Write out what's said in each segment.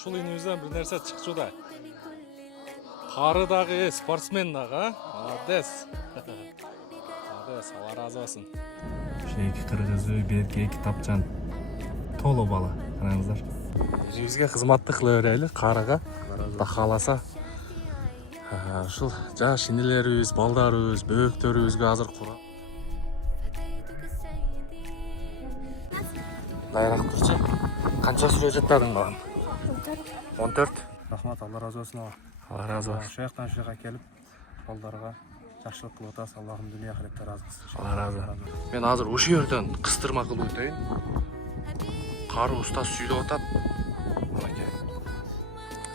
ушул инибизден бир нерсе чыкчуда. Кары дагы спортсмен дагы, молодец. Молодец, Алла разы болсун. Эки кыргызы, берки эки тапчан. Толо бала, караңыздар. Бизге кызматтык кыла берели карыга. Да кааласа. Ушул жаш инилерибиз, балдарыбыз, бөөктөрүбүзгө азыр кура. Дайрак турчу. Канча сүрө жаттадың балам? 14. Рахмат, Алла разы болсын ага. Алла разы болсун. Ошол жактан ушул жака келип, балдарга жакшылык кылып атасыз. Аллахым дүйнө ахиретте разы болсун. Алла разы. Мен азыр ушул жерден кыстырма кылып өтөйүн. Кары уста сүйдөп атат.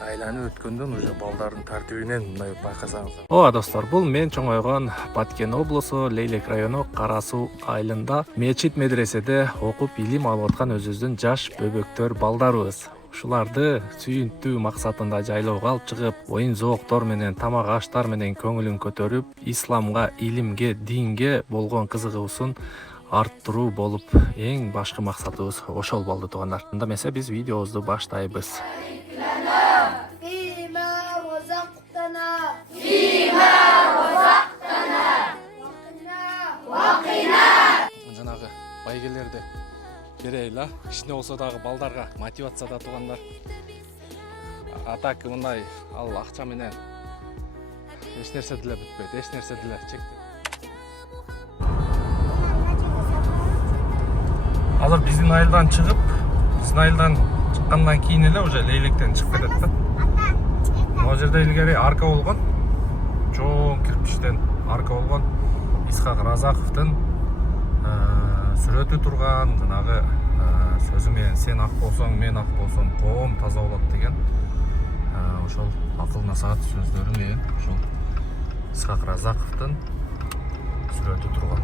Айланып өткөндөн уже балдардын тартибинен мындай байкасаңыздар. Ооба достор, бул мен чоңойгон Баткен облусу Лейлек району Кара Суу айылында мечит медреседе окуп илим алып аткан өзүбүздүн жаш бөбөктөр балдарыбыз. Ушуларды сүйүнтүү максатында жайлоого алып чыгып, оюн зооктор менен, тамак аштар менен көңүлүн көтөрүп, исламга, илимге, динге болгон кызыгуусун арттыруу болуп эң башкы максатыбыз ошол болду туугандар. Анда эмесе биз видеобузду баштайбыз. Жанагы байгелерди берейли, кичине болсо дагы балдарга мотивация да туугандар. Атак мындай ал акча менен эч нерсе деле бүтпөйт, эч нерсе деле чектеп. Азыр биздин айылдан чыгып, чыккандан кийин эле уже Лейлектен чыгып кетет да. Могу жерде илгери арка болгон, чоң кирпичтен арка болгон. Исхак Разаковдун сүрөтү турган, жанагы сөзү менен сен ак болсоң, мен ак болсом, коом таза болот деген ошол акыл насаат сөздөрү менен ошол Исхак Разаковдун сүрөтү турган.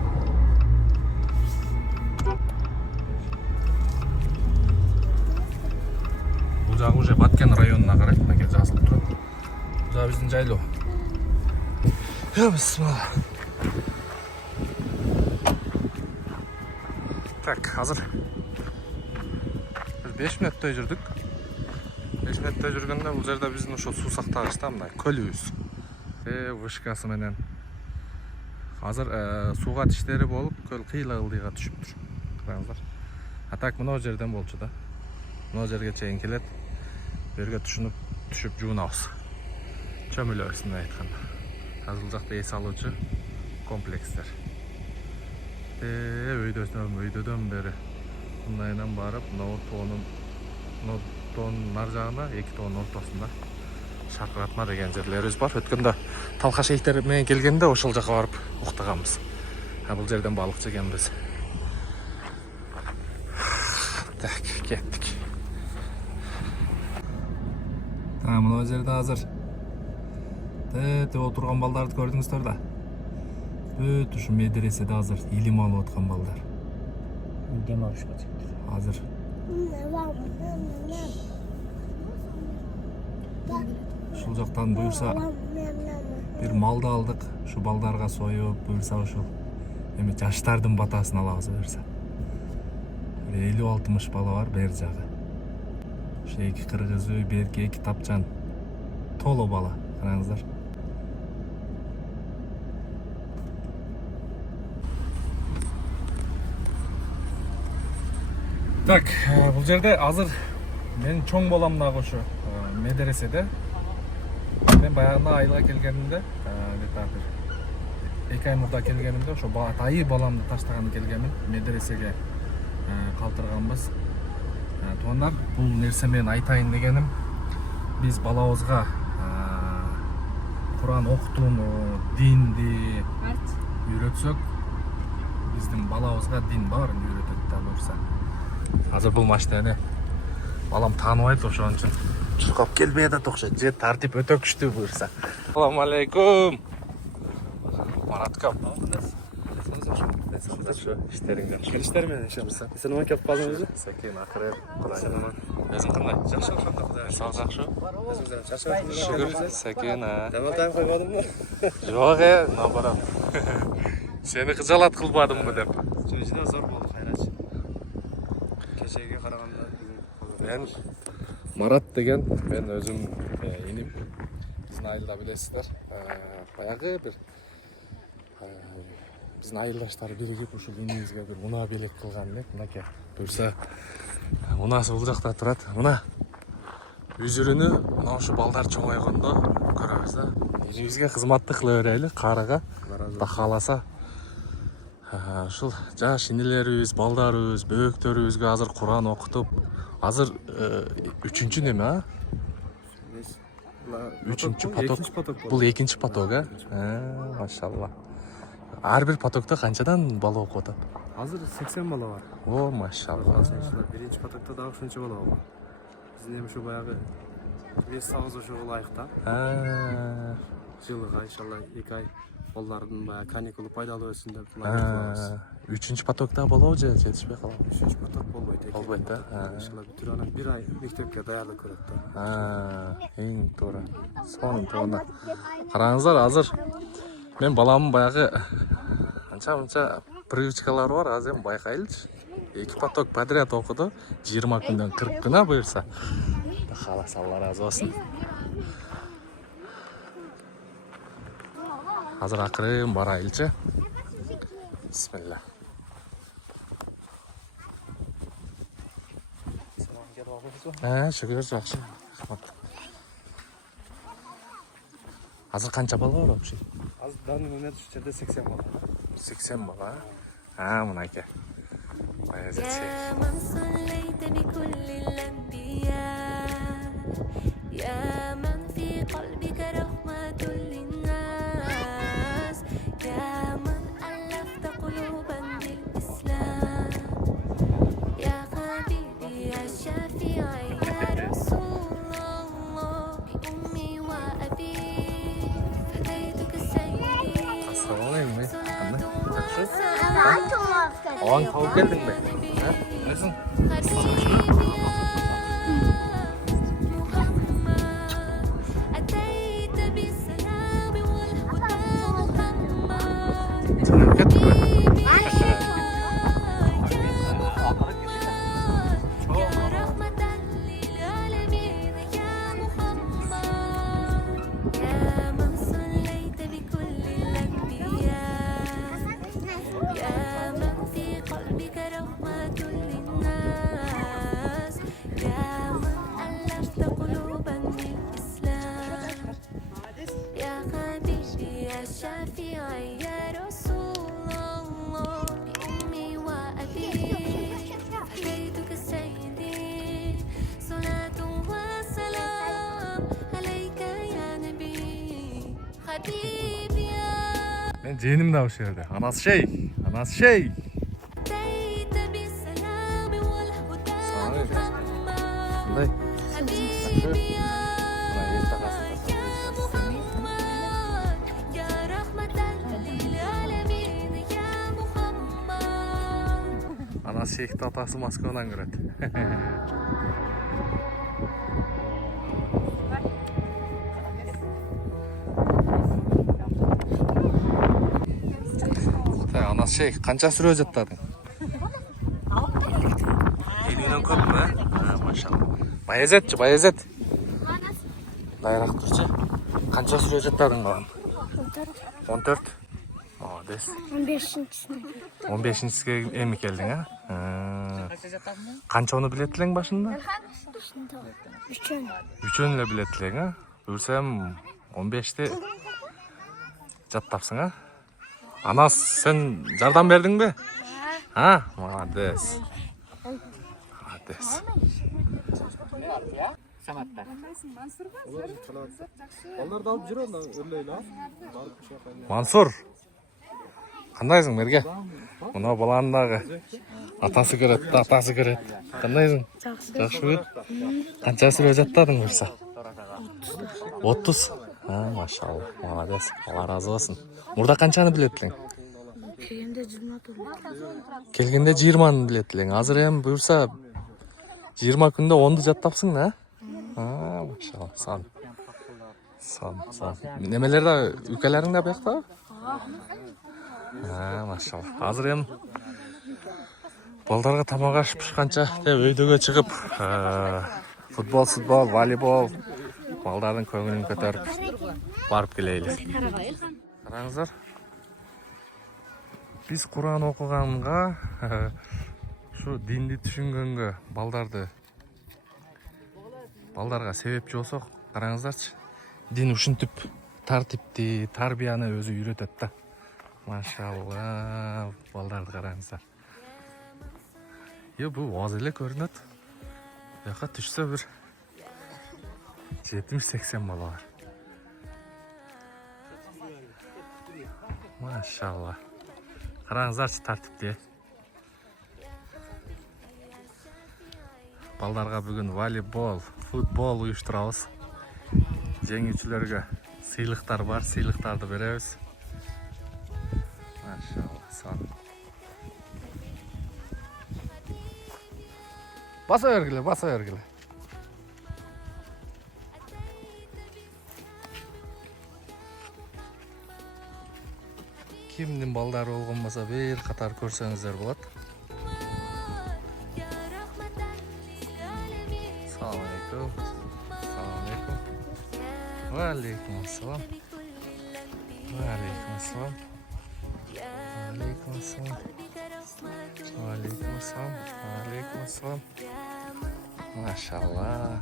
Бул жагы уже Баткен районуна карайт, мынакей жазылып турат. Бул жагы биздин жайлоо. Бисмилла. Так, азыр 5 мүнөттөй жүрдүк. 5 мүнөттөй жүргөндө бул жерде биздин ошол суу сактагычта мындай көлүбүз. Вышкасы менен. Азыр сууга тиштери болуп, көл кыйла-ылдыйга түшүп тур. Караңыздар. А так мына жерден болчу да. Мына жерге чейин келет. Берге түшүп жуунабыз. Чөмүлөбүз мындай айтканда. Азыр бул жакта эс алуучу комплекстер. Өйдөдөн бери мындайынан барып, мына тоонун нар жагына, эки тоонун ортосунда Шаркыратма деген жерлерибиз бар. Өткөндө талкаш эйиктер менен келгенде ошол жака барып уктаганбыз. Бул жерден балык жегенбиз. Так, кеттик. Мына жерде азыр отурган балдарды көрдүңүздөр да. Бүт ушу медреседе азыр илим алып аткан балдар. Дем алышка чыкты. Азыр. Ушул жактан буюрса бир малды алдык, ушу балдарга союп, буюрса ушул эми жаштардын батасын алабыз буюрса. 50-60 бала бар бер жагы. Ушу эки кыргызы, берки эки тапчан. Толо бала, караңыздар. Так, бул жерде азыр мен чоң болам дагы ошо медреседе. Мен баягында айылга келгенимде, эки ай мурда келгенимде ошо атайы баламды таштаган келгенмин, медресеге калтырганбыз. Туугандар, бул нерсе менен айтайын дегеним, биз балабызга Куран окутууну, динди үйрөтсөк, биздин балабызга дин баарын үйрөтөт да буюрса. Азыр бул машинени балам тааныбайт, ошон үчүн чуркап келбей атат окшойт. Же тартип өтө күчтүү буюрса. Ассаламу алейкум. Мараткам. İşlerin жақсы. İşler mi yaşamışsın? Sen ona kelip kaldыңыз? Сәкен, ақырет, құдай. Өзің қандай? Жақсы ошондо. Сау жақшы? Өзүңүздөн чарчабайсыңыз? Шүгүр, Сәкен, Демал тайм койбодумбу? Жок, наоборот. Сени кыжалат кылбадымбы деп. Жөнүндө зор болду кайрач. Кечеге караганда Мен Марат деген мен өзім иним. Биздин айылда билесиздер. Баягы бир биздин айылдаштар биригип ушул инибизге бир унаа белек кылган элек. Мынакей. Буюрса унаасы бул жакта турат. Мына үзүрүнү мына ушу балдар чоңойгондо көрөбүз да. Инибизге кызматтык кыла берели, карыга. Да кааласа. Ушул жаш инилерибиз, балдарыбыз, бөөктөрүбүзгө азыр Куран окутуп, азыр 3-чү неме, а? 3-чү поток. Бул 2-чи поток, машалла. Ар бир потокто канчадан бала окуп атат? Азыр 80 бала бар. О, машалла. Биринчи потокто дагы ушунча бала бар. Биздин эми ушу баягы бес сабыз ошого ылайык да. Жылыга иншалла 2 ай балдардын баягы каникулу пайдалуу өтсүн деп ылайык кылабыз. 3-чү потокто болобу же жетишпей калабы? 3-чү поток болбойт. Болбойт да. Иншалла бүтүрүп анан 1 ай мектепке даярдык көрөт да. Эң туура. Сонун туура. Караңыздар, азыр мен баламдын баягы анча-мынча привычкалары бар, азыр эми байкайлычы. 2 поток подряд окуду, 20 күндөн 40 күнө буюрса. Кааласа Алла разы болсун. Азыр акырын барайлычы. Бисмилла. Шүгүр жакшы. Азыр канча бала бар вообще? Азыр данный момент ушу жерде 80 бала. 80 бала. Мынакей. يا من صليت بكل الأنبياء يا من في قلبك رحمة للناس يا من ألفت قلوبا بالإسلام يا حبيبي يا شافعي يا رسول الله بأمي وأبي فديتك سيدي Assalamualaikum. صلاة Oğan tavuk geldin mi? Nesin? Sana gittik mi? شافعي يا رسول الله بأمي وأبي فديتك سيدي صلاة وسلام عليك يا نبي حبيبي يا Ben ceğenim de bu yerde. Anası şey. Anası şey. أتيت بالسلام والهدى محمد Bunday. حبيبي يا Buna yer takasın. يا رحمة للعالمين يا محمد Anası şeyhti atası Moskvadan göredi. Anası şeyh kança sürüyor jattadın? 50'den көп mü? Maşallah. Bayezet, Bayezet. Dayrak durçu. Kança sürüyor jattadın balam? 14. Des. 15-sine emi geldin ha? Kança onu bilettileң başında? 3'ün ile bilettileң ha? Bürsem 15'te jattapsın ha? Anas sen jardam berdiň mi? Ha? Молодец. Молодец. Балдарды алып жүрө анда өрлөйлү а. Барып ушуга кайын. Мансур. Кандайсың мерге? Мына баланын дагы атасы көрөт, атасы көрөт. Кандайсың? Жакшыбы? Канча сүрө жаттадың бурса? 30. Машалла. Молодец. Алла разы болсун. Мурда канчаны билеттиң? Келгенде 20-ны билеттиң. Азыр эми буюрса 20 күндө 10ду жаттапсың да? Машалла. Сан. Немелер да үкелериң да бияктабы? Машалла. Азыр эми балдарга тамак аш пышканча деп өйдөгө чыгып, футбол, волейбол. Балдардың көңілін көтеріп барып келейлі. Қараңыздар. Біз Құран оқығанға, шу динді түшінгенге балдарға себепчі болсақ, қараңыздаршы. Дин ушинтип тартипти, тарбияны өзі үйретет да. Машалла, балдарды қараңыздар. Бұл аз еле көрінеді. Яқа түшсе бір 70-80 бала бар. Машалла. Қараңыздаршы тартипте. Балдарға бүгін волейбол, футбол ұйыштырамыз. Жеңүүчүлөргө сыйлыктар бар, сыйлыктарды беребиз. Машалла, сон. Баса бергиле. Кимдин балдары болгон болсо бир катар көрсөңүздөр болот. Assalamu alaikum. Валейкум ассалам. Машалла.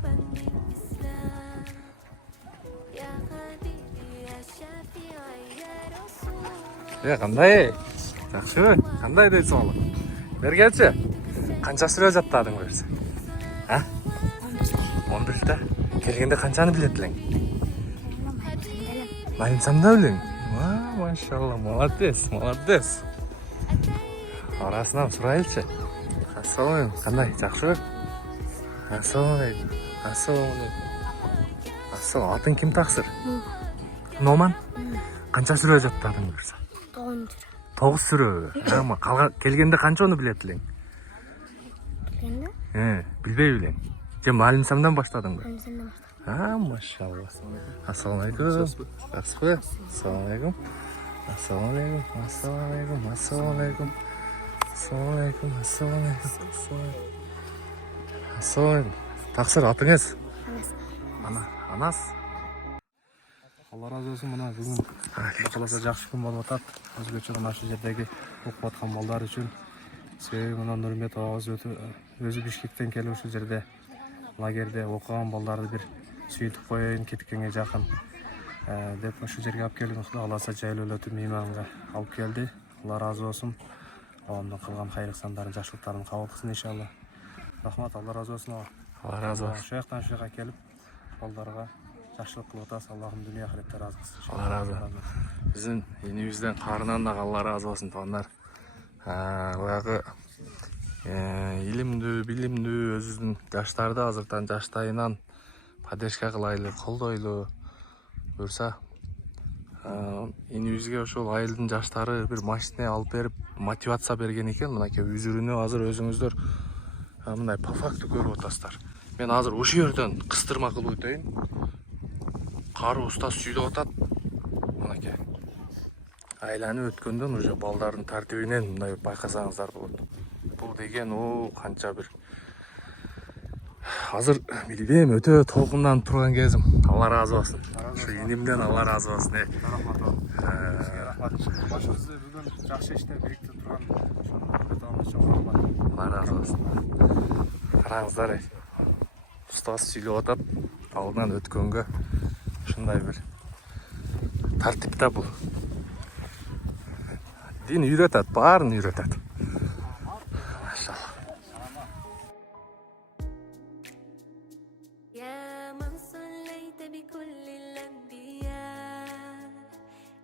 Қандай? Жақсы, қандай дейсің ол? Бергенше, қанша сүре жаттадың көрсі? 11-те? Келгенде қаншаны білетілің? Майынсамда білің? Машалла, молодец. Арасынан сұрайлшы. Ассалам, қандай? Жақсы? Ассалам. Ассалам, атын кім тақсыр? Номан? Қанша сүре жаттадың көрсі? 9 сүре. Келгенде қанша оны білетілің? Келгенде? Білбей білең. Же малимсамдан баштадың ба? Малимсамдан баштадым. Машалла. Ассалаmaleykum. Жақсы. Ассалаmaleykum. Тақсыр атыңыз? Анас. Алла разы болсын, мына бүгін қаласа жақсы күн болып атат. Өзгөчө ашы жердегі оқып атқан балдар үшін. Себебі мына Нұрмет ағыз өзі Бишкектен келіп ушул жерде лагерде оқыған балдарды бір сүйітіп қойын кеткенге жақын деп ушул жерге алып келдім. Құда қаласа жайлуулатып мейманға алып келді. Алла разы болсын. Аллахтан қылған хайыр ықсандарын, жақсылықтарын қабыл қылсын иншалла. Рахмат, Алла разы болсын. Алла разы болсын. Шу жақтан шу жаққа келіп балдарға жақсылық қылып атасыз. Аллахым дүние ақиретте разы болсын. Алла разы болсын. Біздің енемізден қарынан да Алла разы болсын туғандар. Баяғы илимдүү, билимдүү өзүнүн жаштарды азыртан жаштайынан поддержка кылайлы, колдойлу буюрса, энибизге ошол айылдын жаштары бир машина алып берип мотивация берген экен. Мынакей үзүрүнү азыр өзүңүздөр мындай по факту көрүп атасыздар. Мен азыр ошол жерден кыстырма кылып өтөйүн. Кары устаз сүйлөп атат. Мынакей айланып өткөндөн уже балдардын тартибинен мындай байкасаңыздар болот. Бул деген канча бир азыр билбейм, өтө толкунданып турган кезим. Алла разы болсын. Ушу инимден Алла разы болсын. Рахмат. Башыбызды бүгүн жакшы иштеп бириктирип турган Алла разы болсын. Караңыздар, устаз сүйлөп атат. Алдынан өткөнгө ушундай бир тартипте бул. Дин үйрөтөт, баарын үйрөтөт. يا من صليت بكل الأنبياء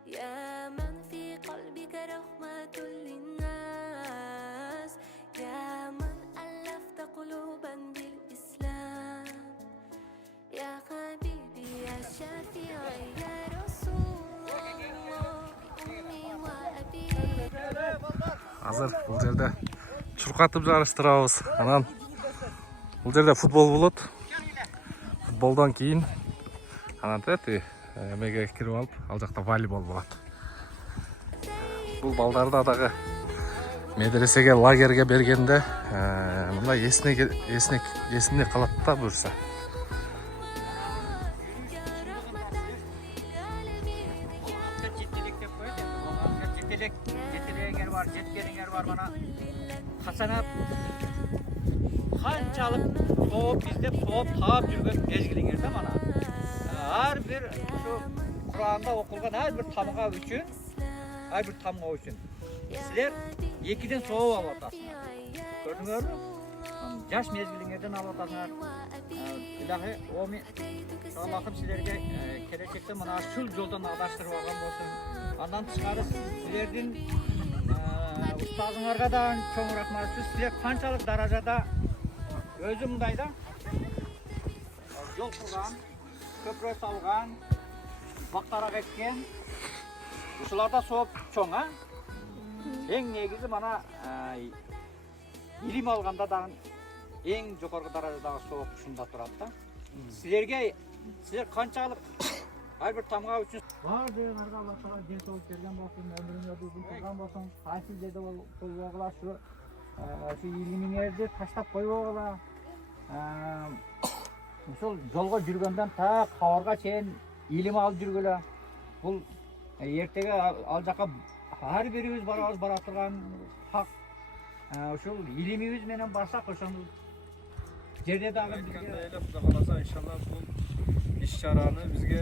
يا من في قلبك رحمة للناس يا من ألفت قلوبا بالإسلام يا حبيبي يا شافعي يا رسول الله أمي وأبي Азыр бул жерде чуркатып жарыштырабыз. Анан бул жерде футбол болот. Футболдон кийин анан эмеге кирип алып, ал жакта волейбол болот. Бул балдарды дагы медресеге, лагерге бергенде мындай эсине калат да буюрса. Желек жетелегендер бар, жеткендер бар мана. Қасанап қаншалық соғып іздеп соғып тауып жүрген мезгіліңерде мана. Әрбір şu Kur'an'da оқылған әрбір тамға үшін сіздер екіден соғып алып атасыңдар. Көрдіңдер ме? Жаш мезгіліңерден алып атасыңдар. Илахи, Аллахым сіздерге келешекте мына шул жолдан адаштырып алған болсын. Андан тышқары сіздердің ұстазыңарға да чоң рахмат. Сіздер қаншалық даражада өзі мұндайда жол құрған, көпір салған, бақтара кеткен, ұшыларда соғып чоң, ең негізі мана илим алғанда да ең жоғарғы даражадағы соғып ұшында тұрады. Сіздер қаншалық әрбір тамға үшін бар дегенлерге Алла Тағала денсаулық берген болсын, өміріңізді ұзын қылған болсын, қайсы жерде болуға шу илиміңізді таштап қойуға сол жолға жүргенден та қауарға шейін илим алып жүргелі. Бұл ертеге ал жаққа әрбіріміз бара тұрған хақ. Ошол илимибиз менен барсак ошону жерде дагы Құда қаласа иншалла бұл іс-шараны бізге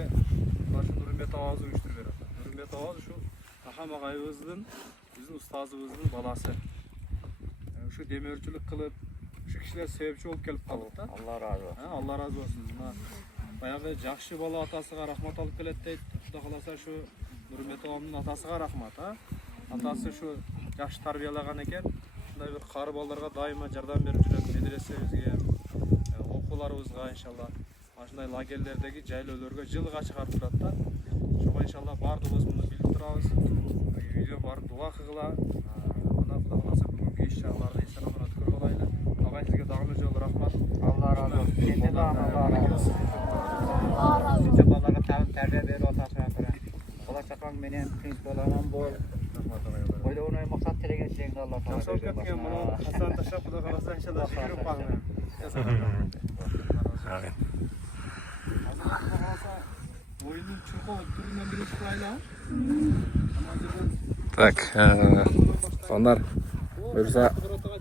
Нұрымбет Ауаз ұйыштырып береді. Нұрымбет Ауаз ушул Ахам ағайыбыздың, біздің ұстазыбыздың баласы. Ушу демеушілік қылып, ушу кишилер себепчи болуп келип калды да. Алла разы болсын. Алла разы болсын. Баягы жакшы бала атасыга рахмат алып келет дейт. Құда қаласа шу Нұрымбет Ауамдын атасыга рахмат, Атасы шу жакшы тарбиялаган экен. Мындай бир кары балдарга дайыма жардам берип жүрөт медресебизге, окууларыбызга иншалла. Ашындай лагерлердеги жайлоолорго жылга чыгарып турат да. Ошого иншалла бардыгыбыз муну билип турабыз. Үйдө барып дуа кылгыла. Мына Кудай кааласа бүгүнкү иш-чараларды эсен аман өткөрүп алайлы. Агай сизге дагы жолу рахмат. Алла разы болсын. Сенде дагы Алла разы болсын. Шунча балага тагын тарбия берип атасыңар. Болашакың менен тынч боламан бол. Ойлогон максат телеген сеңди Алла Таала. Жашап кеткен мына Хасан ташап Кудай кааласа иншалла жүрүп багына. Амин. Oyunun çırpı türünden biri çıkayla. Так, сондар бұйырса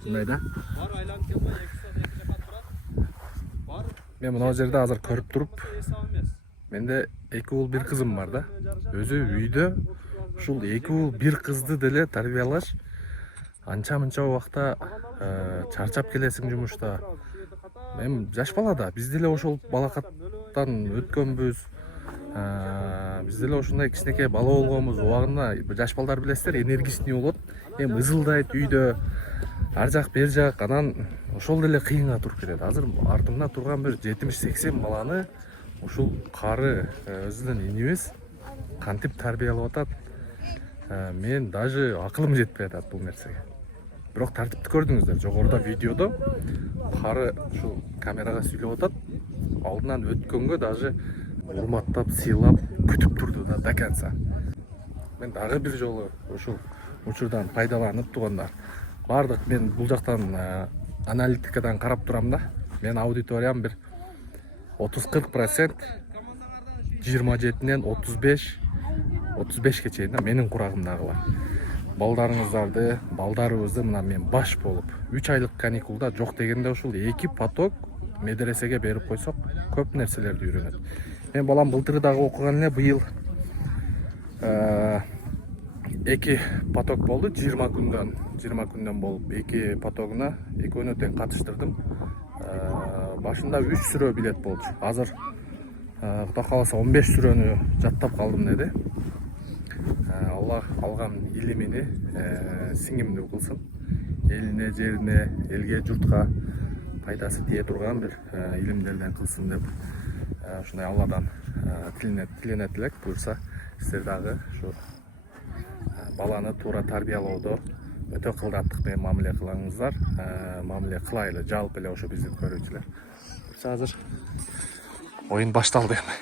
мынайда. Мен мына жерде азыр көрүп туруп, менде 2 уул 1 кызым бар да. Өзү үйдө ушул 2 уул 1 кызды деле тарбиялаш анча-мынча убакта чарчап келесиң жумушта. Мен жаш бала да, биз деле ошол балакаттан өткөнбүз. Биз деле ушундай кичинекей бала болгонбуз. Убагында жаш балдар билесиздер, энергичный болот. Эми ызылдайт үйдө. Ар жак, бер жак, анан ошол деле кыйынга туруп кетет. Азыр артымда турган бир 70-80 баланы ушул кары өзүнүн инибиз кантип тарбиялап атат. Мен даже акылым жетпей атат бул нерсеге. Бирок тартипти көрдүңүздөр, жогоруда видеодо кары ушул камерага сүйлөп атат. Алдынан өткөнгө даже урматтап, сыйлап, күтүп турду да до конца. Мен дагы бир жолу ушул учурдан пайдаланып тугандар. Бардык мен бул жактан аналитикадан карап турам да. Мен аудиториям бир 30-40%, 27-нен 35-35ке чейин менин курагымдагылар. Балдарыбызды мына мен баш болуп 3 айлык каникулда жок дегенде ушул 2 поток медресеге берип койсок көп нерселерди үйрөнөт. Мен балам былтыр дагы окуган эле, быйыл 2 поток болду, 20 күндөн болуп 2 потогуна экөөнө тең катыштырдым. Башында 3 сүрө билет болчу. Азыр Кудай кааласа 15 сүрөнү жаттап калдым деди. Алла алган илимини сиңимдүү кылсын. Элине, жерине, элге, журтка пайдасы тие турган бир илимдерден кылсын деп ушундай Алладан тилене тилек. Буюрса сиздер дагы ушу баланы туура тарбиялоодо өтө кылдаттык менен мамиле кылыңыздар. Мамиле кылайлы, жалпы эле ошо биздин көрүүчүлөр. Буюрса азыр оюн башталды эми.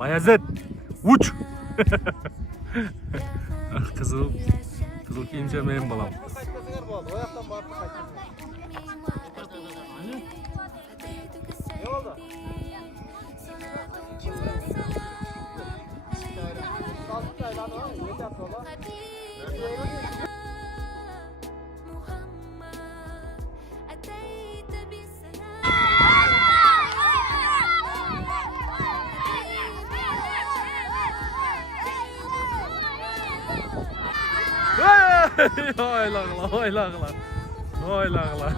Bayazet. Uç. Kızıl kiyince benim balam. Oylağla.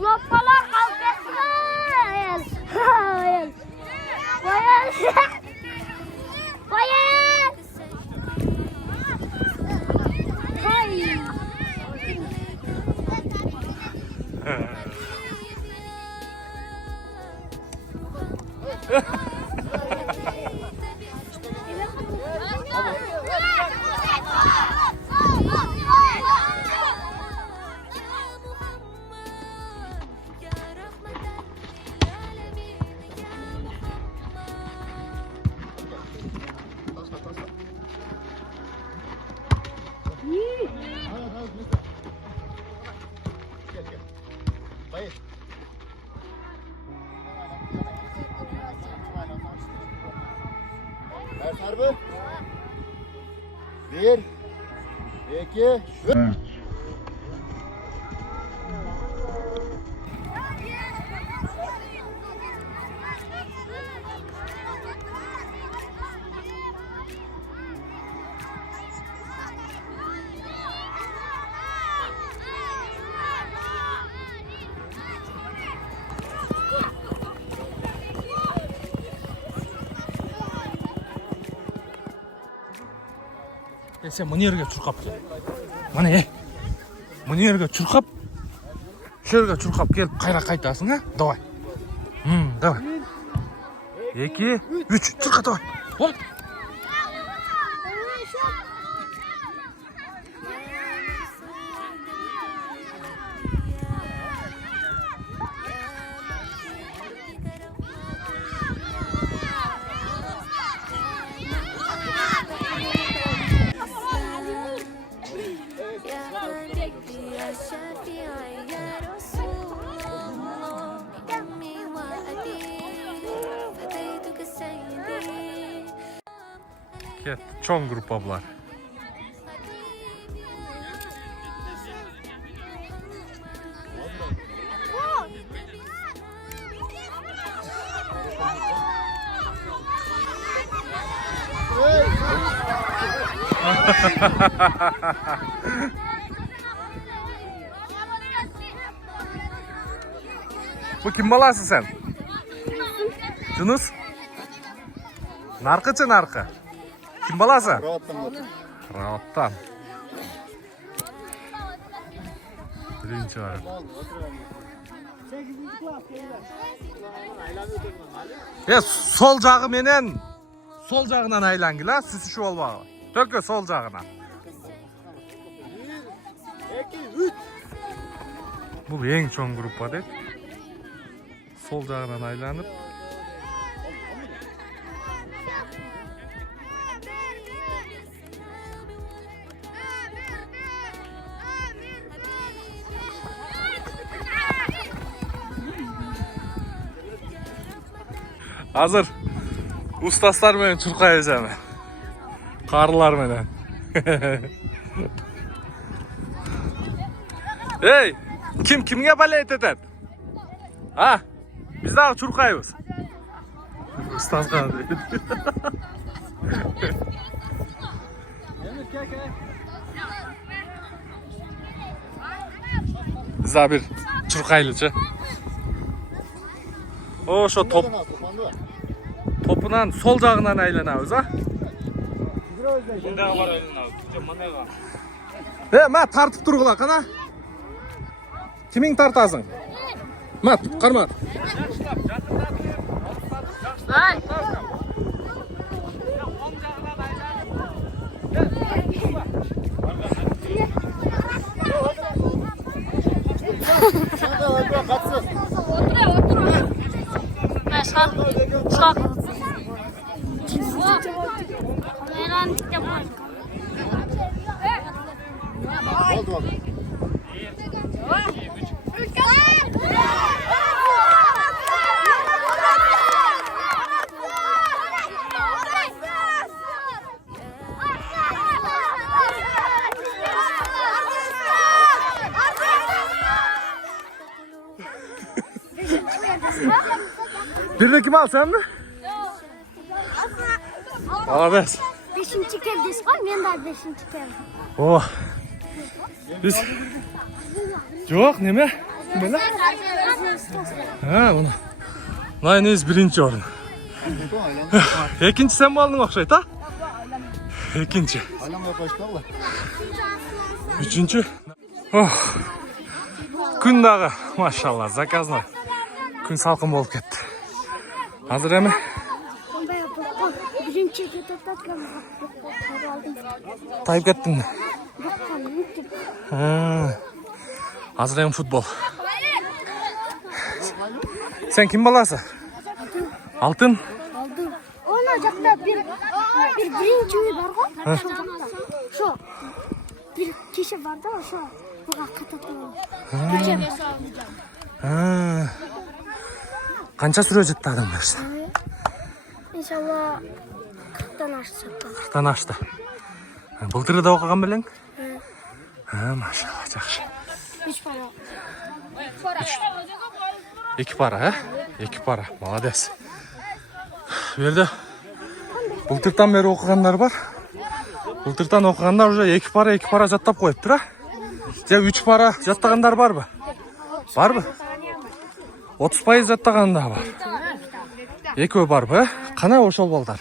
Loppalar kalkasın. Hayır. Hayır. Hayır. Hayır. Ver sarı. 1, 2, 3. Sen mını yerге çurqap gel. Mana mını yerge çurqap. Şu yerge çurqap kelip qaytasың, ha? Давай. Давай. 2, 3, çurqa давай. Ol. Çoğun grup ablar. Bu kim balası sen? Yunus? Narkıcı narkı. Kim balası? Rahattan. Birinci var. Ya sol jağı menen sol jağından aylangı la, süsüşü olmağı. Tökö sol jağına. Bu en çoğun grup adet. Sol jağından aylanıp hazır. Ustaslar menen çurqayacağım. Karılar menen. Hey, kimge balet etet? Ha? Biz daha çurqayız. Ustaz qanday. Biz daha bir çurqaylıcı. O şu topunan sol jağından aylanabız, ha? Bundaga bar aylanabız. Managa. Ma tartıp turgula qana. Kiming tartasың? Mat, qarma. Oldu bak. Bir de kim al sen mi? Alades. Beşinci kez var, ben de beşinci kez. Oh. Biz... Yok neme? Neme? Ha bunu. Layınız birinci orun. İkinci sen mi aldın okşayt ha? İkinci. Alam yaklaştılar. Üçüncü. Oh. Gün dağı maşallah zakazlar. Gün salkın bolup ketti. Hazır emi? Birinci kez tatlı Tayıp kettin mi? Hazır emi futbol. Sen kim balası? Altın. aldım. Olacakta bir birinci var mı? Şu. Bir kişi vardı ama şu. Bu hakikaten. Ha. Qancha sürecekti adamlar? İnşallah 40'tan aşacak. 40'tan aştı. Былтыр да оқыған белең? Ha, maşallah, жақсы. 3 para. 2 para, ha? 2 para, молодец. Bu yerде былтырдан бері оқығандар бар. Былтырдан оқығандар уже 2 para жаттап қойыптыр, а? Же 3 para жаттағандар бар бы? Бар бы? 30% жаттаған да бар. Екеуі бар бы, қана ошол балдар.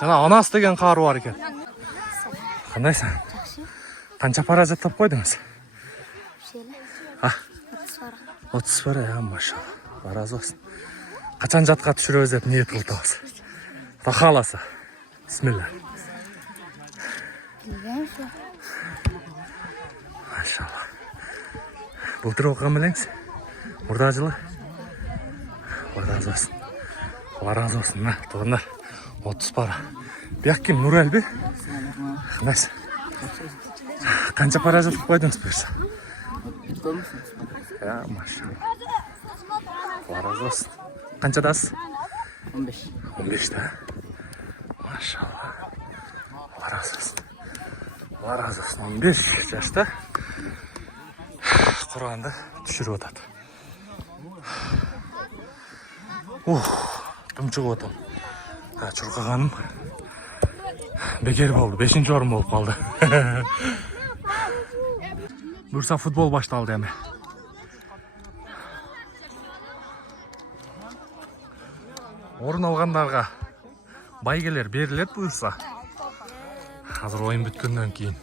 Жана анасы деген қару бар екен. Қандайсың? Қанша пара жаттап қойдыңыз? 30 пара, я машалла. Разы болсын. Қачан жатқа түшіреміз деп ниет қылтабыз. Құда қаласа. Бисмилла. Машалла. Былтыр оқыған білеңіз? Мұрда жылы. Разы болсын. Разы болсын. Мына тұрғындар. 30 пара. Бияқ кім? Нұрел бе? Қандайсың? Қанша пара жатып қойдыңыз бұйырса? Ya maşallah. Allah razı olsun. Қаншадасыз? 15. 15'te. Maşallah. Allah razı olsun. Allah razı olsun. 15 yaşta Kur'an'da düşürüp atады. Дым шығып отыр. Чұрқағаным бекер болды. 5-ші орын болып қалды. Bursa futbol başladı hemen. Орын алғандарға байгелер беріледі бұйырса. Қазір ойын біткеннен кейін.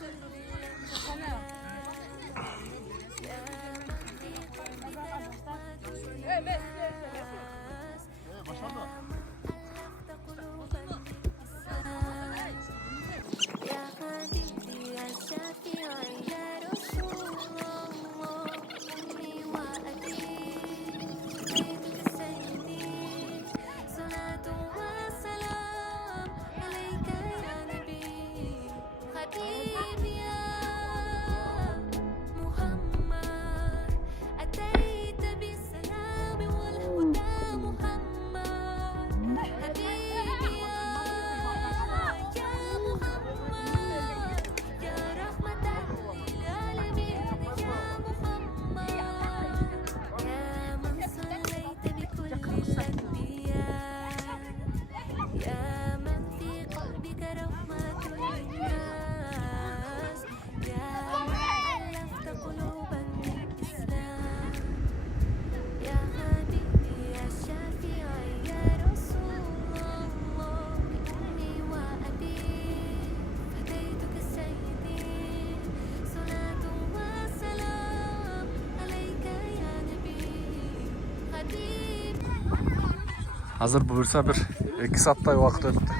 Азыр буюрса бир 2 сааттай убакыт өттү.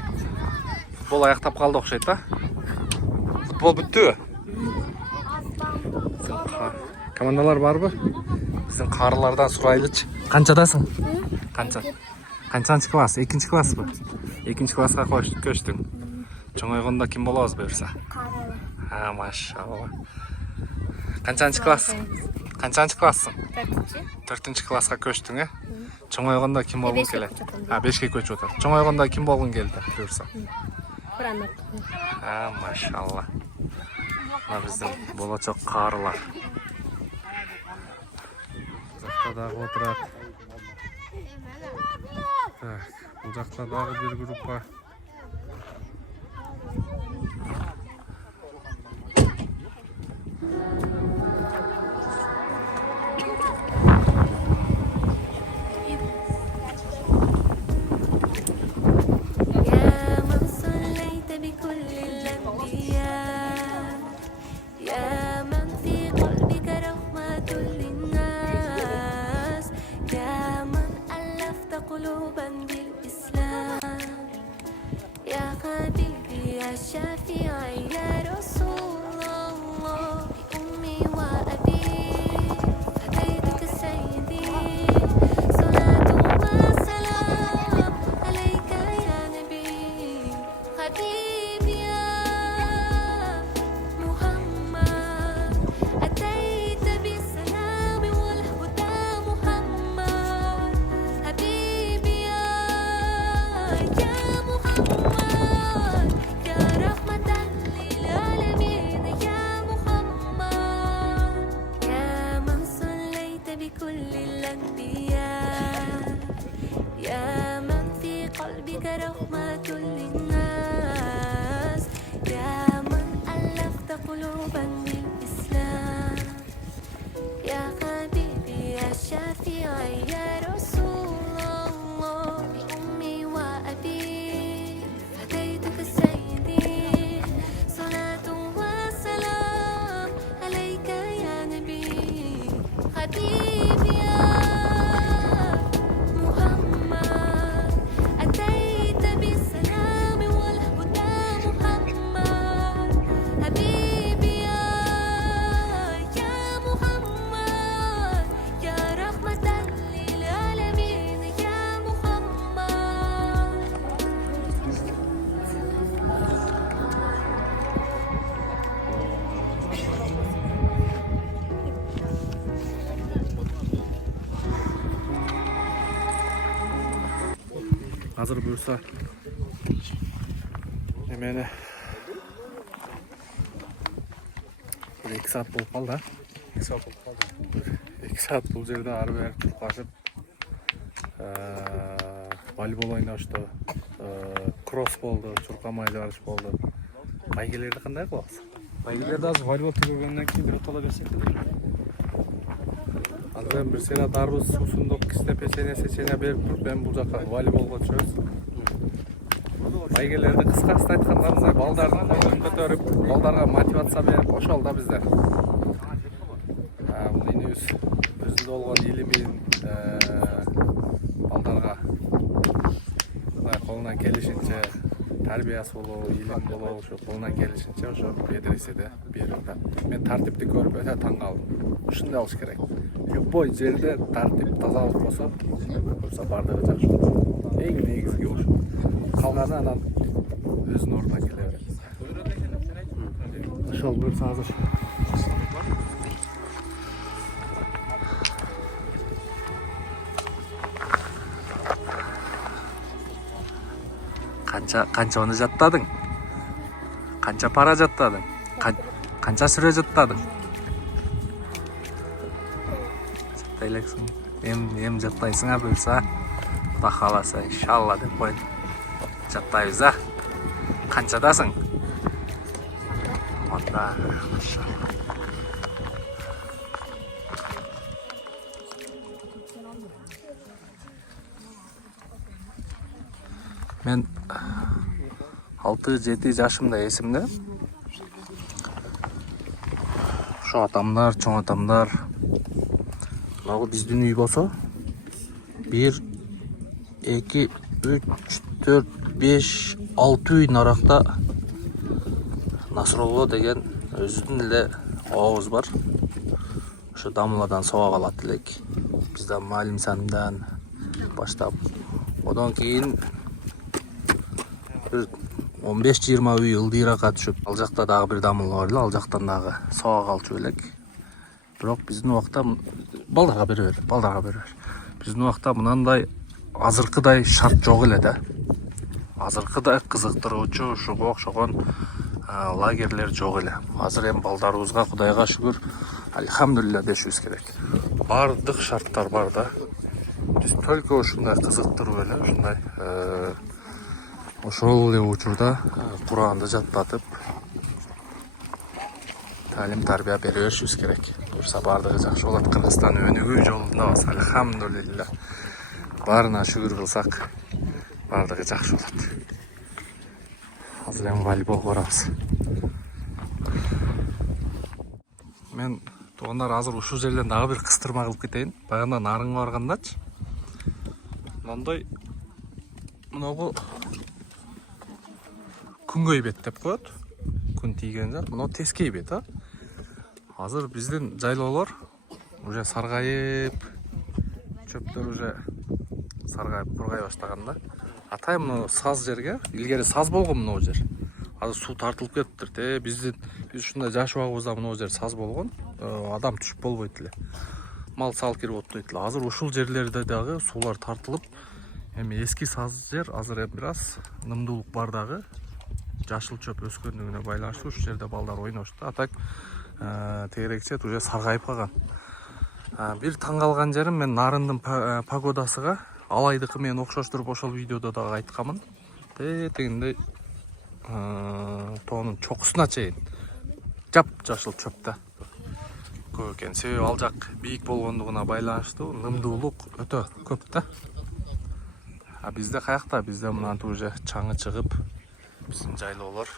Футбол аяктап калды окшойт да? Футбол бүттүбү? Командалар барбы? Биздин карылардан сурайлычы. Канчадасың? Канча? Канчанчы класс? 2-нчи классбы? 2-нчи класска көчтүң. Чоңойгондо ким болобуз буюрса? Каралы. Машалла. Канчанчы класс? Канчанчы классың? 4-нчи класска көчтүң, э? Чоңойгондо ким болгуң келет? 5ке көчүп атат. Чоңойгондо ким болгуң келди буюрса? Куранат. Машалла. Мына биздин болочок карылар. Жакта дагы отурат. Так, бул жакта дагы бир группа. يا من صليت بكل الأنبياء يا من في قلبك رحمة للناس يا من ألفت قلوبا بالإسلام يا حبيبي يا شافعي يا رسول الله بأمي وأبي فديتك سيدي صلاة وسلام عليك يا نبي حبيبي يا محمد أتيت بالسلام والهدى محمد حبيبي يا محمد يا رحمة للعالمين يا محمد يا من صليت بكل الأنبياء يا من في قلبك رحمة للناس يا من ألفت قلوبا بالإسلام يا حبيبي يا شافعي يا رسول الله بأمي وأبي فديتك سيدي صلاة وسلام عليك يا نبي حبيبي يا محمد أتيت بالسلام والهدى محمد حبيبي يا محمد يا رحمة للعالمين يا محمد Азыр буюрса эмени 2 саат болуп калды, 2 саат болуп калды. 2 саат бул жерде ары бери туркашып волейбол ойношту, кросс болду, чуркамай жарыш болду. Байгелерди кандай кылабыз? Байгелерди азыр волейбол түгөгөндөн кийин бир тола берсек дейм. Азыр бир сена дарбыз, суусундук, кичине печенье берип туруп, мен бул жака волейболго түшөбүз. Байгелерди кыскасы айтканда мына балдардын көңүлүн көтөрүп, балдарга мотивация берип, ошол да биздер. Бул инибиз өзүндө болгон илимин балдарга колунан келишинче тарбиясы болобу, илим болобу, ошо колунан келишинче ошо медреседе берип атат. Мен тартипти көрүп өтө таң калдым. Ушундай болуш керек. Любой жерде тартип тазалык болсо, көрсө бардыгы жакшы болот. Эң негизги ошо. Калганы анан өзүнүн ордуна келе берет. Ошол буюрса азыр канча оны жаттадың? Канча пара жаттадың? Канча сүрө жаттадың? Жаттай элексиң. Эм жаттайсың буюрса, Кудай кааласа, иншалла деп коет. Жаттайбыз, а? Канчадасың? Онда, машалла. Мен 6-7 жашымда эсимде. Ошо атамдар, чоң атамдар. Мына биздин үй болсо, 1 2, 3, 4, 5, 6 үй нарақта Насролло деген өзүнүн эле ообуз бар. Ошо дамыладан сого калат элек. Бизде Малим Сандан баштап. Одан кийин 15-20 үй ылдыйракка түшүп, ал жакта дагы бир дамыл бар эле, ал жактан дагы сого калчу элек. Бирок биздин убакта балдарга бере бер. Биздин убакта мынандай азыркыдай шарт жок эле да. Азыркыдай кызыктыруучу ушуга окшогон лагерлер жок эле. Азыр эми балдарыбызга Кудайга шүгүр, альхамдулилля дешибиз керек. Бардык шарттар бар да. Биз только ушундай кызыктыруу эле, ушундай ошол эле учурда Куранды жаттатып талим тарбия бере беришибиз керек. Буюрса бардыгы жакшы болот. Кыргызстан өнүгүү жолундабыз, альхамдулилля. Баарына шүгүр кылсак, бардыгы жакшы болот. Азыр эми волейболго барабыз. Мен туугандар азыр ушул жерден дагы бир кыстырма кылып кетейин. Баягында нарынга баргандачы. Мындай мынагу күнгөй бет деп коет. Күн тийген жак. Мына тескей бет, а. Азыр биздин жайлоолор уже саргайып, чөптөр уже саргайып кургай баштаган да. Атай мына саз жерге, илгери саз болгон мына жер. Азыр суу тартылып кетиптир. Биз ушундай жаш убагыбызда мына жер саз болгон. Адам түшүп болбойт эле. Мал сал кирип отойт эле. Азыр ушул жерлерде дагы суулар тартылып, эми эски саз жер азыр эми бир аз нымдуулук бар дагы. Жашыл чөп өскөндүгүнө байланыштуу ушул жерде балдар ойношт да. Атак тегерекчет уже саргайып калган. Бир таң калган жерим, мен Нарындын погодасыга Алайдыкы менен окшоштуруп ошол видеодо дагы айтканмын. Тегиндей тоонун чокусуна чейин жап-жашыл чөп да. Көп экен. Себеби ал жак бийик болгондугуна байланыштуу нымдуулук өтө көп да. Бизде каякта? Бизде мынантип уже чаңы чыгып, биздин жайлоолор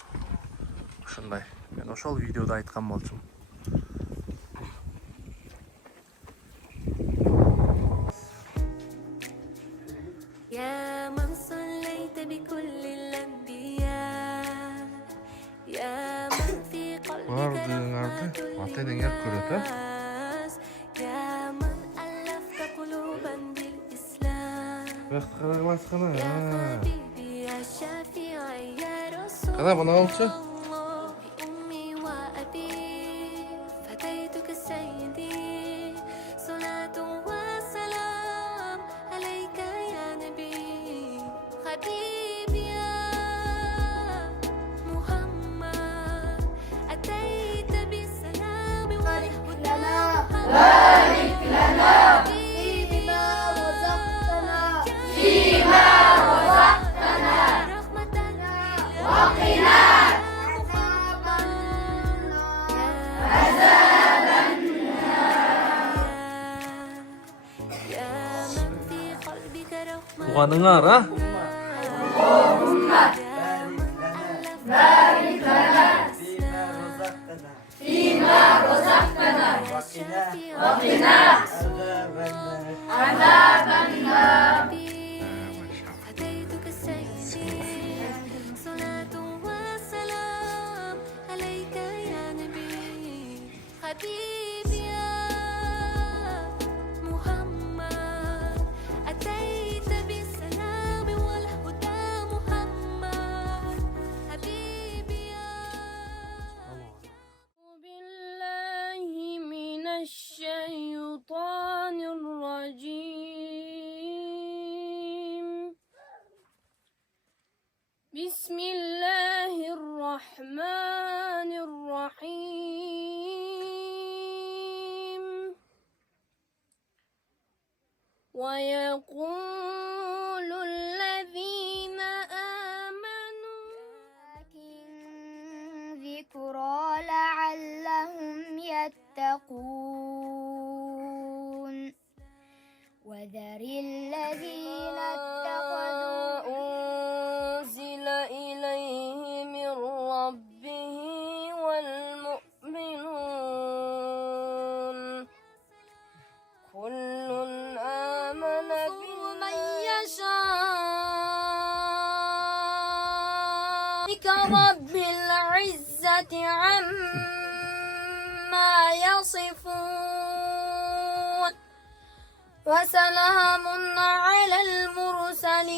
ушундай. Мен ошол видеодо айткан болчумун. يا من صليت بكل الأنبياء يا من في قلبك رحمة للناس يا من ألفت قلوبا بالإسلام يا حبيبي يا شافعي يا رسول الله بأمي وأبي فديتك سيدي صلاة وسلام عليك يا نبي حبيبي يا محمد أتيت بالسلام والهدى بارك لنا فيما رزقتنا رحمة وقنا عذاب النار يا من في قلبك رحمة Туганыңа ара? بارك لنا فيما رزقتنا وقنا عذاب النار فديتك سيدي صلاة وسلام عليك يا نبي حبيبي يا محمد أتيت بالسلام ربك رب العزة عما يصفون وسلام على المرسلين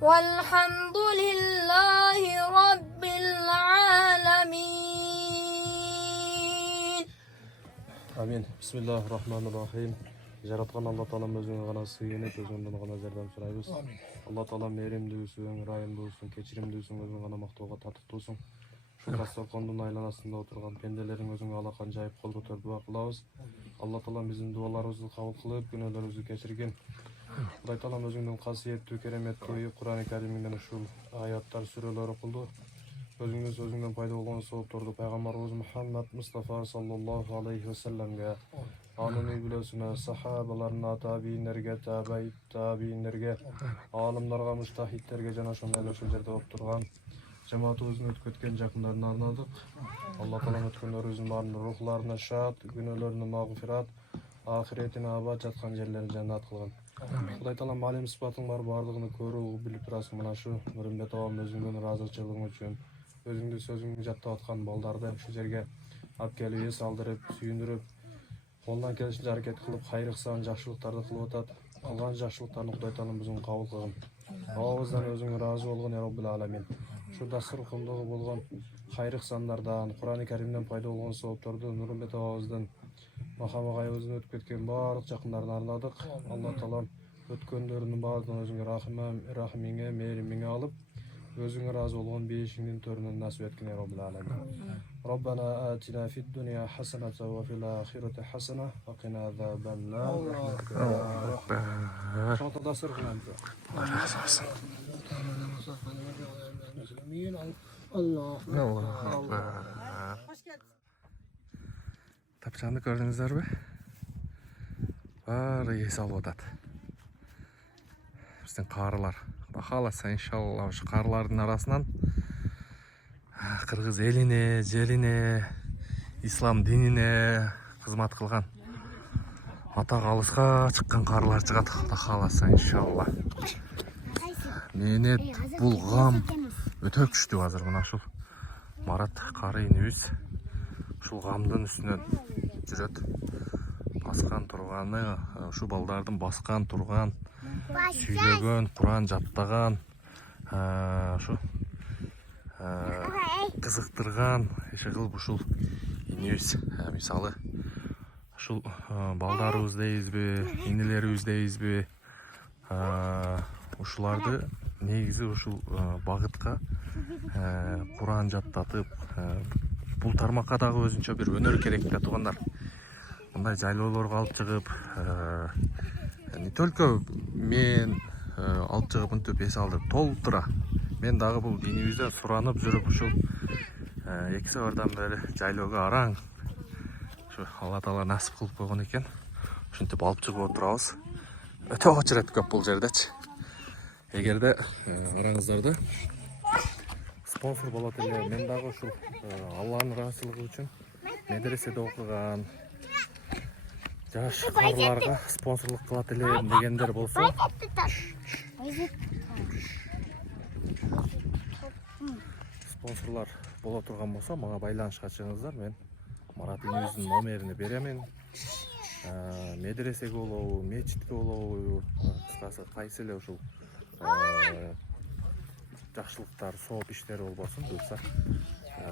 والحمد لله رب العالمين. Amin. Bismillahirrahmanirrahim. Жараткан Алла Таалам өзүңө гана сыйынып, өзүңдөн гана жардам сурайбыз. Алла Таалам мээримдүүсүң, ырайымдүүсүң, кечиримдүүсүң, өзүң гана мактоого татыктуусуң. Ушул дасторкондун айланасында отурган пенделериң өзүңө алакан жайып кол көтөрүп дуа кылабыз. Алла Таалам биздин дуаларыбызды кабыл кылып, күнөөлөрүбүздү кечиргин. Кудай Таалам өзүңдүн касиеттүү, кереметтүү Кур'ани Каримиңден ушул аяттар, сүрөлөр окулду. Өзүңдөн пайда болгон соопторду пайгамбарыбыз Мухаммад Мустафа саллаллаху алейхи ва салламга, анын үй бүлөсүнө, сахабаларына, табийиндерге, алымдарга, муштахидтерге жана ошондой эле ушул жерде отурган жамаатыбыздын өтүп кеткен жакындарына арнадык. Алла Таалам өткөндөрүбүздүн баарынын рухларына шаат, күнөөлөрүнө магфират, ахиретине абад, жаткан жерлерин жаннат кылгын. Кудай Таалам малим сыпатың бар баардыгын көрүп билип турасың. Мына шу Нурмбет абам өзүңдүн ыраазычылыгың үчүн, өзүңдүн сөзүңдү жаттап аткан балдарды ушул жерге алып келип эс алдырып, сүйүндүрүп, колунан келишинче аракет кылып, хайыр ыксан, жакшылыктарды кылып атат. Кылган жакшылыктарын Кудай Таалам өзүң кабыл кылгын. Абабыздан өзүң ыраазы болгон, я Роббил аламин. Ушу дасторкондогу болгон хайыр ыксандардан, Кур'ани Каримден пайда болгон соопторду Нурмбет абабыздын, Махам агайыбыздын өтүп кеткен баардык жакындарына арнадык. Алла Таалам өткөндөрүнүн баардыгын өзүңө рахимиңе, мээримиңе алып, өзүңө ыраазы болгон бейишиңдин төрүнөн насип эткин, я Роббил аламин. ربنا آتنا في الدنيا حسنة وفي الآخرة حسنة وقنا عذاب النار. Тапчанды көрдүңүздөрбү? Баары эс алып атат. Биздин карылар. Кудай кааласа, иншалла, ушу карылардын арасынан кыргыз элине, жерине, ислам динине кызмат кылган, атак алыска чыккан карылар чыгат. Кудай кааласа, иншалла. Менет бул гам өтө күчтүү азыр. Мына ушул Марат кары инибиз ушул гамдын үстүнөн жүрөт. Баскан турганы, ушул балдардын баскан турган, сүйлөгөн, Кур'ан жаттаган, ушу кызыктырган иши кылып ушул инибиз. Мисалы ушул балдарыбыз дейбизби, инилерибиз дейбизби, ушуларды негизи ушул багытка Кур'ан жаттатып, бул тармакка дагы өзүнчө бир өнөр керек да туугандар. Мындай жайлоолорго алып чыгып, не только мен алып чыгып мынтип эс алдырып толтура. Мен дагы бул динибизден суранып жүрүп ушул 2 сабардан бери жайлоого араң ушу Алла Таала насип кылып койгон экен. Ушинтип алып чыгып отурабыз. Өтө очурат көп бул жердечи. Эгерде араңыздарда спонсор болот эле, мен дагы ушул Алланын ыраазычылыгы үчүн медреседе окуган жаш карыларга спонсорлук кылат элем дегендер болсо, спонсорлор боло турган болсо, мага байланышка чыгыңыздар. Мен Марат инибиздин номерине беремин. Медресеге болобу, мечитке болобу, кыскасы кайсы эле ушул жакшылыктар, сооп иштери болбосун буюрса,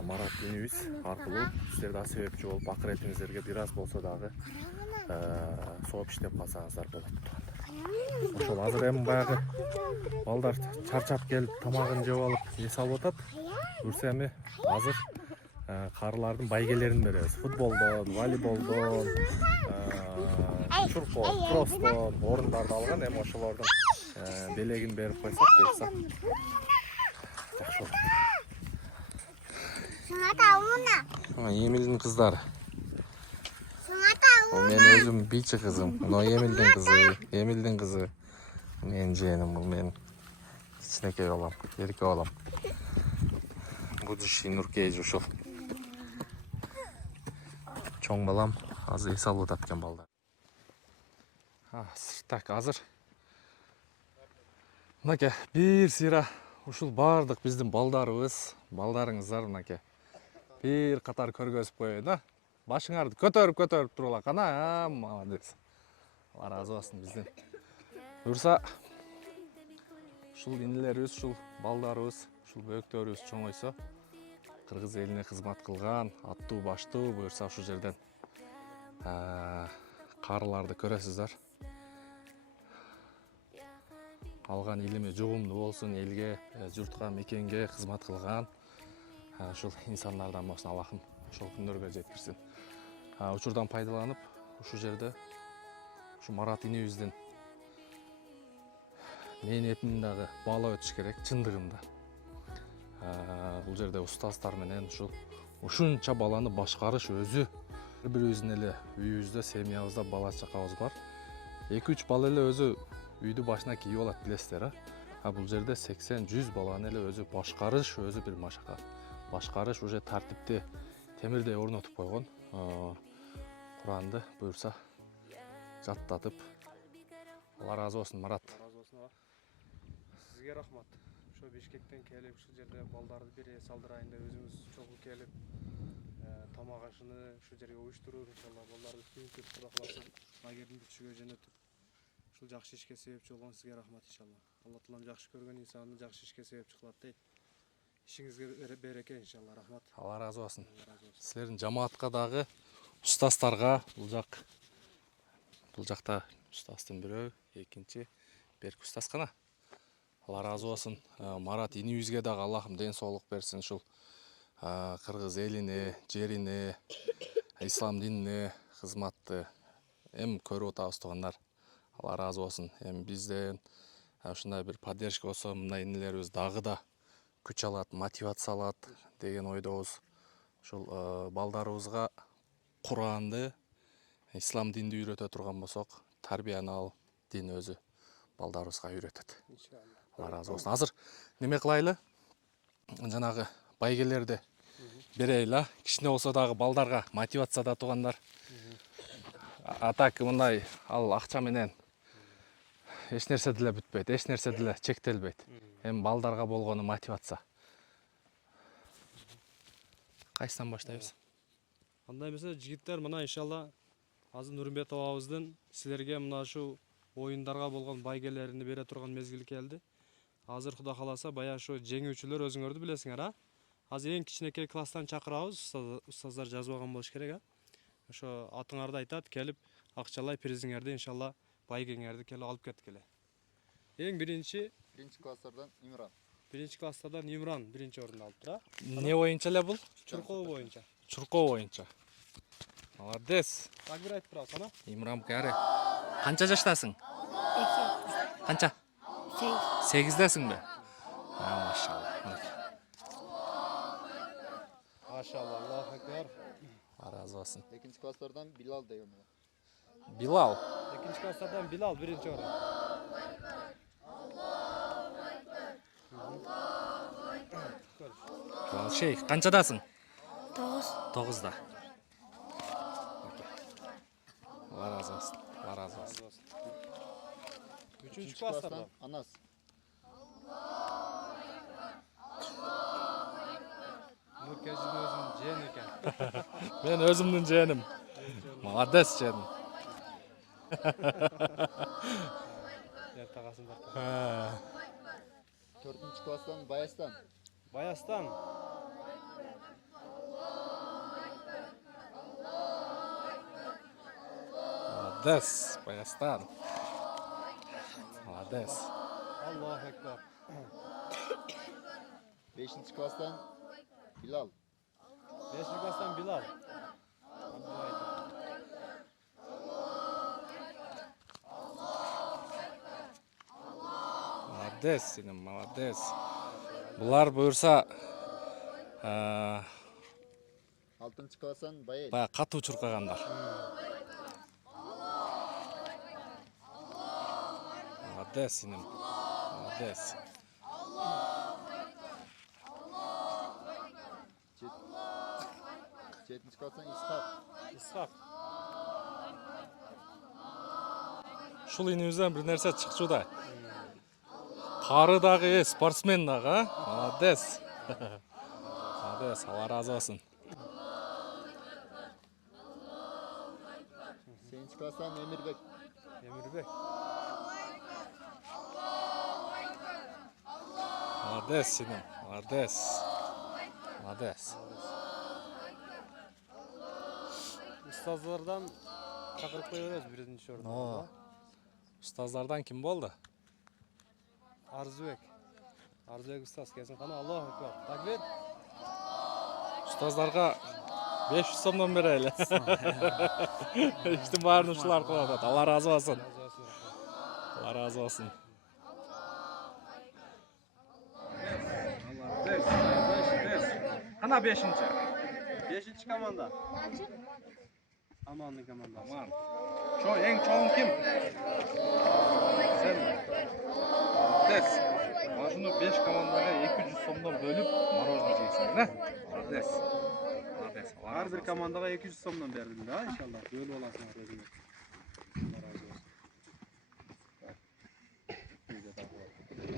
Марат инибиз аркылуу сиздер да себепчи болуп, акыретиңиздерге бир аз болсо дагы сооп иштеп калсаңыздар болот. Ошол азыр эми баягы балдар чарчап келип тамагын жеп алып эс алып атат. Буюрса эми азыр карылардын байгелерин беребиз. Футболдон, волейболдон, чуркоо, кроссдон орундарды алган. Эми ошолордун белегин берип койсок буюрса жакшы болот. Эмилдин кыздары. Мен өзүм бичи кызым. Но Эмилдин кызы. Мен жыйеним, бул мен кичинекей балам, эрке балам. Будущий Нуркей ушул. Чоң балам азыр эс алып атат экен балдар. Так, азыр мынакей бир сыйра ушул баардык биздин балдарыңыздар мынакей. Бир катар көргөзүп коеюн да. Башыңарды көтөрүп турула кана, молодец. Алла разы болсун биздин. Буюрса ушул инилерибиз, ушул балдарыбыз, ушул бөөктөрүбүз чоңойсо, кыргыз элине кызмат кылган, аттуу баштуу буюрса ушул жерден карыларды көрөсүздөр. Алган илими жугумдуу болсун, элге, журтка, мекенге кызмат кылган ушул инсандардан болсун Аллахым ошол күндөргө жеткирсин. Учурдан пайдаланып, ушул жерде ушу Марат инибиздин мээнетин дагы баалап өтүш керек, чындыгында. Бул жерде устаздар менен ушунча баланы башкарыш өзү, бирибиздин эле үйүбүздө, семьябызда бала чакабыз бар. 2-3 бала эле өзү үйдү башына кийип алат, билесиздер, бул жерде 80-100 баланы эле өзү башкарыш, өзү бир машакат. Башкарыш уже тартипти темирдей орнотуп койгон. Куранды буюрса жаттатып. Алла разы болсун, Марат. Разы болсун. Сизге рахмат. Ошо Бишкектен келип, ушул жерде балдарды бир эс алдырайын деп өзүңүз чогуу келип, тамак ашыны ушул жерге уюштуруп, иншалла балдарды сүйүнтүп, Кудай кааласа, лагердин бүтүшүгө жөнөтүп, ушул жакшы ишке себепчи болгон сизге рахмат иншалла. Алла таалам жакшы көргөн инсанды жакшы ишке себепчи кылат дейт. Ишиңизге береке иншалла, рахмат. Алла разы болсун. Силердин жамаатка дагы, устаздарга, бул жакта устаздын бирөө, экинчи берки устаз кана. Алла разы болсун. Марат инибизге дагы Аллахым ден соолук берсин. Ушул кыргыз элине, жерине, ислам динине кызматты эми көрүп атабыз туугандар. Алла разы болсун. Эми бизден ушундай бир поддержка болсо, мындай инилерибиз дагы да күч алат, мотивация алат деген ойдобуз. Ушул балдарыбызга Куранды, ислам динди үйрөтө турган болсок, тарбияны ал дин өзү балдарыбызга үйрөтөт. Алла разы болсун. Азыр неме кылайлы? Жанагы байгелерди берейли, кичине болсо дагы балдарга мотивация да туугандар. Так мындай ал акча менен эч нерсе деле бүтпөйт, эч нерсе деле чектелбейт. Эми балдарга болгону мотивация. Кайсынан баштайбыз? Андай эмесе, жигиттер, мына иншалла азыр Нурмбет абабыздын силерге мына ушу оюндарга болгон байгелерини бере турган мезгил келди. Азыр Кудай кааласа, баягы ушу жеңүүчүлөр өзүңөрдү билесиңер, Азыр эң кичинекей класстан чакырабыз, устаздар жазбаган болуш керек, Ошо атыңарды айтат, келип акчалай призиңерди иншалла байгеңерди келип алып кеткиле. Эң биринчи класстардан Имран. Биринчи класстардан Имран биринчи орунду алып тура. Не боюнча эле бул? Чуркоо боюнча. Чуркоо боюнча. Молодец. Такбир айтып турабыз, ана. Имран кәрі. Канча жаштасың? 2. Канча? 8. 8десиңби? Машалла. Машалла, Аллаху акбар. Разы болсун. 2 класстардан Билал деген бала. Билал. Экинчи класстардан Билал биринчи орун. Билал шейх, канчадасың? 9. 9да. Алла разы болсун. Алла разы болсун. Үчүнчү класстардан Анас. Нуркежин өзүнүн жеени экен. Мен өзүмдүн жээним. Молодец жээним. Тагасын тартып. 4 класстан Баястан. Баястан. Молодец, Баястан. Молодец. Аллаху акбар. 5 класстан Билал. 5 класстан Билал. Молодец, сеним, молодец. Булар буюрса 6 класстан Байел. баягы катуу чуркагандар. Молодец, сеним. Молодец. 7 класстан Исхак. Исхак. Ушул инибизден бир нерсе чыкчудай. Кары дагы спортсмен дагы, а? Молодец. Молодец, Алла разы болсын. Сегізінші класстан Эмирбек. Эмирбек. Молодец, сенің. Молодец. Молодец. Ұстаздардан шақырып қоя береміз бірінші орында. Ұстаздардан кім болды? Арзыбек. Арзыбек ұстаз келсін қана. Аллаху акбар. Такбир. Ұстаздарға 500 сомнан берелі. Іштің барын ұшылар қылады. Алла разы болсын. Алла разы болсын. Қана 5-ші. 5-ші команда. Аманның командасы. Аман. Ең чоң кім? Сен. Молодец. Машыны 5 командаға 200 сомдан бөліп, мороженое жейсің, да? Молодец. Молодец. Әр бір командаға 200 сомнан бердім да, иншаллах. Бөліп аласыңар өзіңе.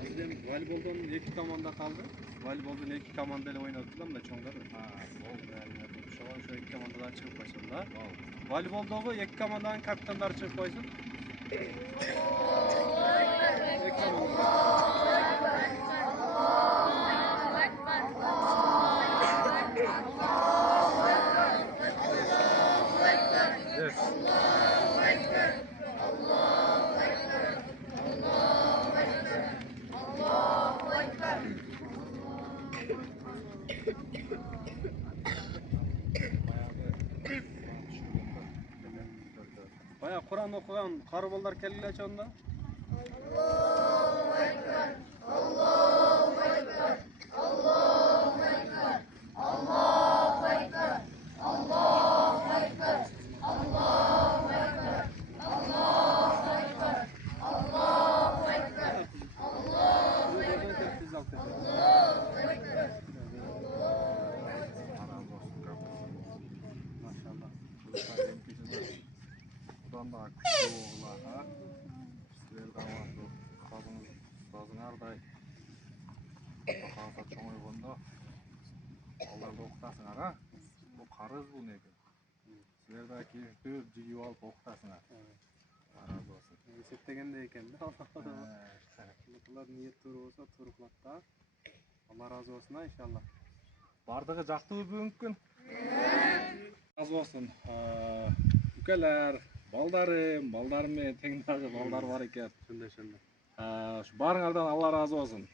Бізден волейболдан 2 команда қалды. Волейболдан 2 команда ile ойнадыла мына чоңдар. Ошо 2 командадан чыгып койсун да. Волейболдогу 2 команданын капитандары чыгып койсун. Бая Құран оқыған қары балдар келгіле чонда. Бұдан да күшті оғыла, сіздер қаматты ұстазыңардай қаласа чоң ойғанда оларды оқытасыңар, бұл қарыз бұл неге. Сіздер де кейін төп жиып алып оқытасыңар. Разы болсын. Есептегенде екен да. Бұлар ниет туры болса туры қылады да. Алла разы болсын, иншалла. Бардығы жақты бүгінгі күн. Разы болсын. Үкелер, балдарымен теңдағы балдар бар екен. Шындай. Барыңардан Алла разы болсын.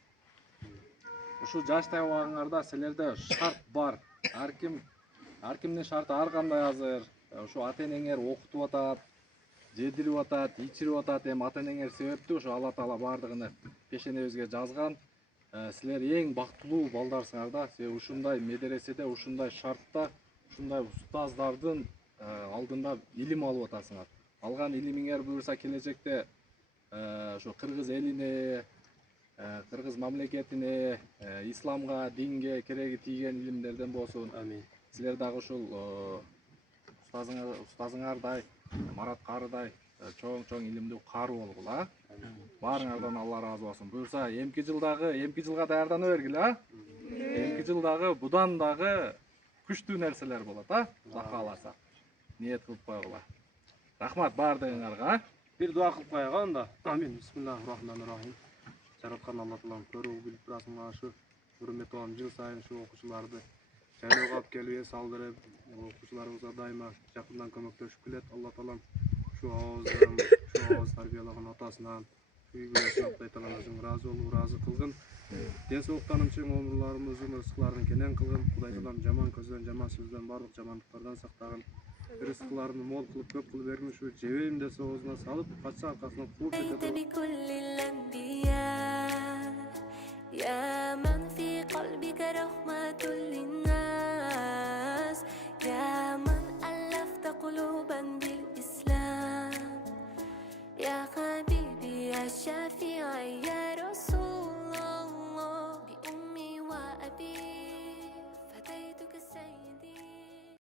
Ушу жаштай уағыңарда сілерде шарт бар. Әркімнің шарты арқандай азыр. Ушу ата-энеңер оқытып атат, жедіріп атат, ичіріп атат. Ата-энеңер себепті ушу Алла Таала бардығыны пешенебізге жазған. Сілер ең бақтылуу балдарсыңар да. Ушундай медреседе, ушундай шартта, ушундай ұстаздардың алдында илим алып атасыңар. Алған илимиңер буюрса келечекте ошо кыргыз элине, кыргыз мамлекетине, исламга, динге кереги тийген илимдерден болсун. Амин. Силер дагы ушул устазыңардай, Марат карыдай чоң илимдүү кары болгула. Баарыңардан Алла разы болсын. Буюрса эмки жылга даярдана бергиле, а? Эмки жылдагы будан дагы күчтүү нерселер болот, а? Кудай кааласа. Ниет кылып койгула. Рахмат бардыгыңарга. Bir dua kılıp koyga onda. Amin. Bismillahirrahmanirrahim. Жараткан Алла Таалам көрүп билип турасың şu hürmet olan жыл сайын şu окуучуларды жайлоого алып келип эс алдырып, окуучуларыбызга дайыма жакындан көмөктөшүп келет. Алла Таалам şu ağızdan, şu ağız tarbiyaлаган атасынан, үйгө сыйпай таланасың разы болуп, разы кылгын. Ден соолуктан үчүн өмүрлөрүбүздүн рызкыларын кенен кылгын. Кудай Таалам жаман көздөн, жаман сөздөн, барлык жамандыктардан сактагын. Рызкыларын мол кылып, көп кылып бергин. Şu жебейм десе оозуна салып, качса аркасынан кууп أنت кетет. بكل الأنبياء يا من في قلبك رحمة للناس